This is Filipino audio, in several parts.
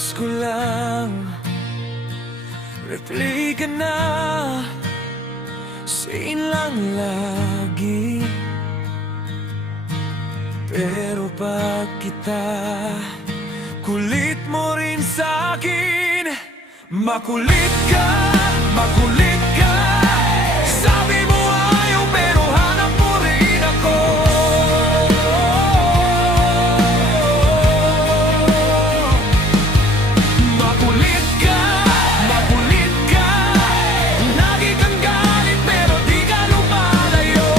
text ko lang, replay ka na, sane lang lagi. Pero pag kita kulit mo rin sa'kin, makulit ka, makulit ka. Sabi mo ayaw pero hanap mo rin ako. Makulit ka, makulit ka. Lagi kang galit pero di ka lumalayo.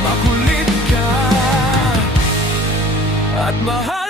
Makulit ka at mahal